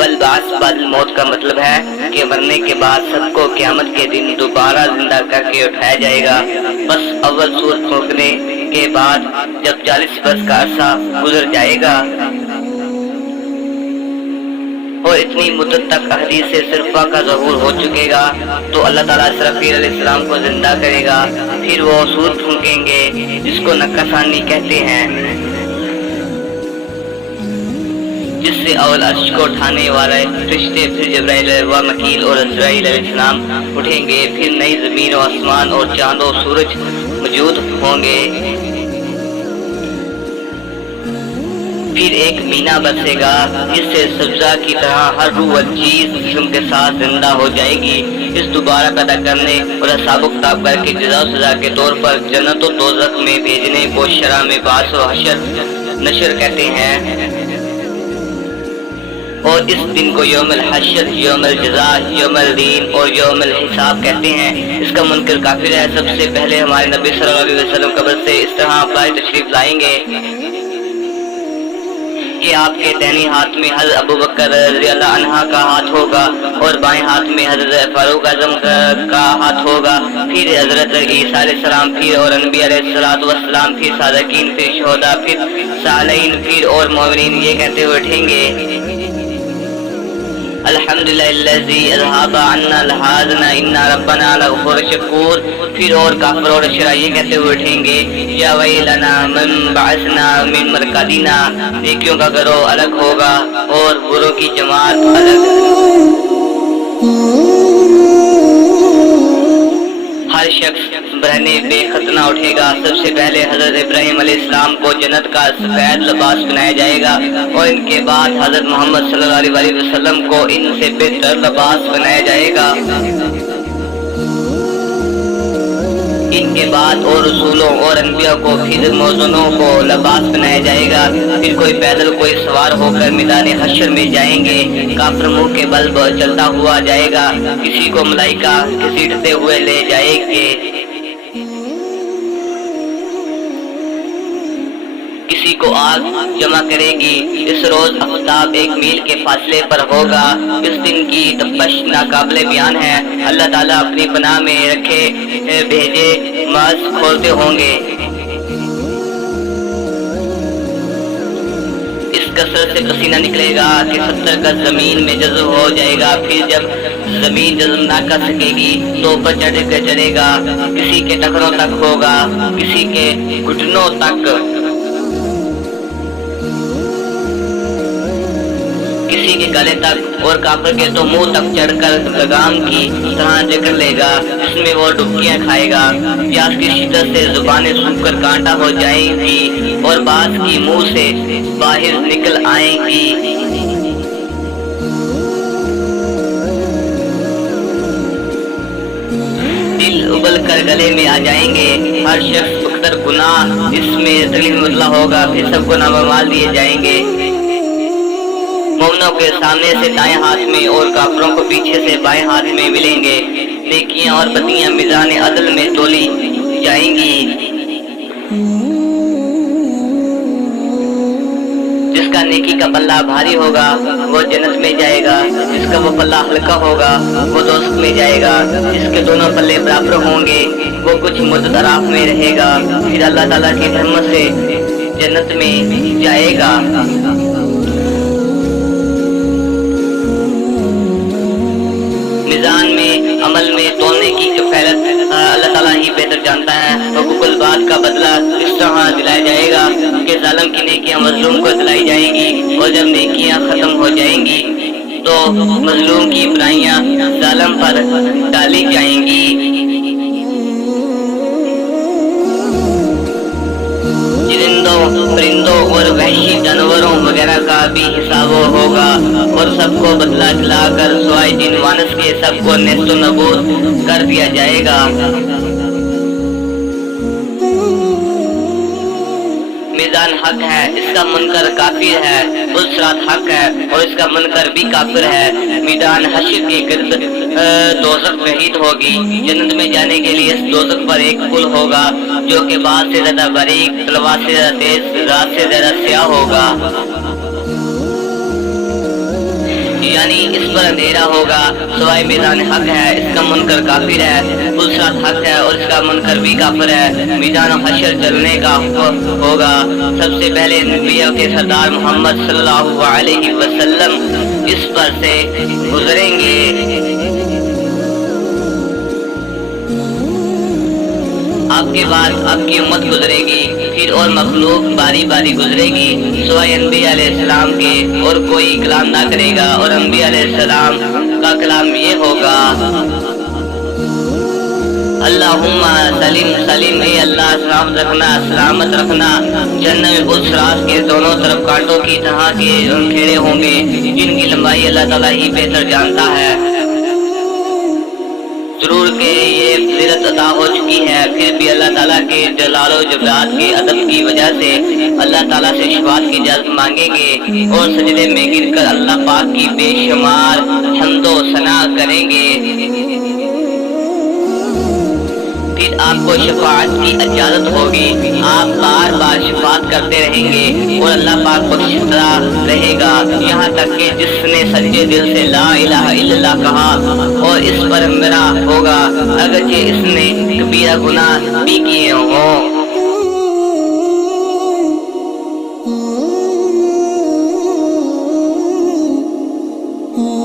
والبعث بعد الموت کا مطلب ہے کہ مرنے کے بعد سب کو قیامت کے دن دوبارہ زندہ کر کے اٹھایا جائے گا۔ بس اول سور پھونکنے کے بعد جب 40 برس کا عرصہ گزر جائے گا اور اتنی مدت تک احادیث صرفہ کا ظہور ہو چکے گا تو اللہ تعالیٰ اسرافیل علیہ السلام کو زندہ کرے گا۔ پھر وہ سور پھونکیں گے جس کو نقصانی کہتے ہیں، جس سے اول عرش کو اٹھانے والے فرشتے پھر جبرائیل و مکیل اور عزرائیل علیہ السلام اٹھیں گے۔ پھر نئی زمین و آسمان اور چاند و سورج موجود ہوں گے۔ پھر ایک مینا برسے گا جس سے سبزہ کی طرح ہر روح و چیز جسم کے ساتھ زندہ ہو جائے گی۔ اس دوبارہ پیدا کرنے اور حساب و کتاب کر کے جزا و سزا کے طور پر جنت و دوزخ میں بھیجنے کو شرح میں بعث و حشر نشر کہتے ہیں، اور اس دن کو یوم الحشر، یوم الجزا، یوم الدین اور یوم الحساب کہتے ہیں۔ اس کا منکر کافر ہے۔ سب سے پہلے ہمارے نبی صلی اللہ علیہ وسلم قبر سے اس طرح اپلائی تشریف لائیں گے کہ آپ کے دائیں ہاتھ میں حضرت ابوبکر رضی اللہ عنہ کا ہاتھ ہوگا اور بائیں ہاتھ میں حضرت فاروق اعظم کا ہاتھ ہوگا، پھر حضرت عیسیٰ علیہ السلام، پھر اور انبیاء علیہ السلام، پھر صادقین، پھر شہداء، پھر صالحین، پھر اور مومنین یہ کہتے ہوئے اٹھیں گے الحمدللہ الذی اذھب عنا الحزن ان ربنا لغفور شکور۔ پھر اور کافر اور اشرار یہ کہتے ہوئے اٹھیں گے یا ویلنا من بعثنا من مرقدنا، نیکیوں کا گروہ الگ ہوگا اور بروں کی جماعت الگ۔ ہر شخص برہنے بے ختنہ اٹھے گا۔ سب سے پہلے حضرت ابراہیم علیہ السلام کو جنت کا سفید لباس بنایا جائے گا اور ان کے بعد حضرت محمد صلی اللہ علیہ وسلم کو ان سے بہتر لباس بنایا جائے گا۔ ان کے بعد اور رسولوں اور انبیاء کو پھر موزنوں کو لباس بنایا جائے گا۔ پھر کوئی پیدل کوئی سوار ہو کر میدان حشر میں جائیں گے۔ کافر منہ کے بل چلتا ہوا جائے گا، کسی کو ملائکہ گھسیٹتے ہوئے لے جائیں گے، کسی کو آگ جمع کرے گی۔ اس روز آفتاب 1 میل کے فاصلے پر ہوگا۔ اس دن کی تپش ناقابل بیان ہے۔ اللہ تعالیٰ اپنی پناہ میں رکھے بھیجے ماس کھولتے ہوں گے۔ اس کثرت سے پسینہ نکلے گا کہ 70 گز زمین میں جذب ہو جائے گا۔ پھر جب زمین جذب نہ کر سکے گی تو اوپر چڑھ کر چڑھے گا، کسی کے ٹخنوں تک ہوگا، کسی کے گھٹنوں تک، کسی کے گلے تک، اور کافر کے تو منہ تک چڑھ کر لگام کی طرح جکڑ لے گا، جس میں وہ ڈبکیاں کھائے گا۔ پیاس کی شدت سے زبانیں سوکھ کر کانٹا ہو جائیں گی اور بعض کی منہ سے باہر نکل آئیں گی۔ دل ابل کر گلے میں آ جائیں گے۔ ہر شخص اکثر گناہ اس میں تکلیف میں مبتلا ہوگا۔ پھر سب کو نامال دیے جائیں گے۔ مومنوں کے سامنے سے دائیں ہاتھ میں اور کافروں کو پیچھے سے بائیں ہاتھ میں ملیں گے۔ نیکیاں اور بدیاں میزان عدل میں تولی جائیں گی۔ جس کا نیکی کا پلہ بھاری ہوگا وہ جنت میں جائے گا، جس کا وہ پلہ ہلکا ہوگا وہ دوزخ میں جائے گا۔ جس کے دونوں پلے برابر ہوں گے وہ کچھ مدت آراف میں رہے گا، پھر اللہ تعالیٰ کی رحمت سے جنت میں جائے گا۔ میزان میں عمل میں تولنے کی کفالت اللہ تعالیٰ ہی بہتر جانتا ہے۔ حقوق الباد کا بدلہ اس طرح دلایا جائے گا کہ ظالم کی نیکیاں مظلوم کو دلائی جائیں گی، اور جب نیکیاں ختم ہو جائیں گی تو مظلوم کی برائیاں ظالم پر ڈالی جائیں گی۔ چرندوں، پرندوں اور وحشی جانوروں وغیرہ کا بھی حساب ہوگا، اور سب کو بدلہ دلا کر سوائے جن وانس کے سب کو نیست و نابود کر دیا جائے گا۔ میزان حق ہے، اس کا منکر کافر ہے۔ صراط حق ہے اور اس کا منکر بھی کافر ہے۔ میدان حشر کے گرد دوزخ محیط ہوگی۔ جنت میں جانے کے لیے اس دوزخ پر ایک پل ہوگا جو کہ بال سے زیادہ باریک، تلوار سے زیادہ تیز، رات سے زیادہ سیاہ ہوگا۔ یعنی اس پر اندھیرا ہوگا سوائے میدان حق ہے، اس کا منکر کافر ہے، پلسرات حق ہے اور اس کا منکر بھی کافر ہے، میدان حشر چلنے کا ہوگا۔ سب سے پہلے نبیوں کے سردار محمد صلی اللہ علیہ وسلم اس پر سے گزریں گے، آپ کے بعد آپ کی امت گزرے گی، پھر اور مخلوق باری باری گزرے گی سوائے انبیاء علیہ السلام کے، اور کوئی کلام نہ کرے گا، اور انبیاء علیہ السلام کا کلام یہ ہوگا اللہم سلیم سلیم، اے اللہ سلامت رکھنا سلامت رکھنا۔ جہنم الصراط کے دونوں طرف کانٹوں کی طرح کے کھیڑے ہوں گے جن کی لمبائی اللہ تعالیٰ ہی بہتر جانتا ہے۔ ضرور کہ یہ فضیلت عطا ہو چکی ہے، پھر بھی اللہ تعالیٰ کے جلال و جبرات کے ادب کی وجہ سے اللہ تعالیٰ سے شفاعت کی اجازت مانگیں گے اور سجدے میں گر کر اللہ پاک کی بے شمار حمد و ثنا کریں گے۔ پھر آپ کو شفاعت کی اجازت ہوگی، آپ بار بار شفاعت کرتے رہیں گے اور اللہ پاک بخشتا رہے گا، یہاں تک کہ جس نے سچے دل سے لا الہ الا اللہ کہا اور اس پر مرا ہوگا، اگرچہ اس نے کبیرہ گناہ بھی کیے ہوں۔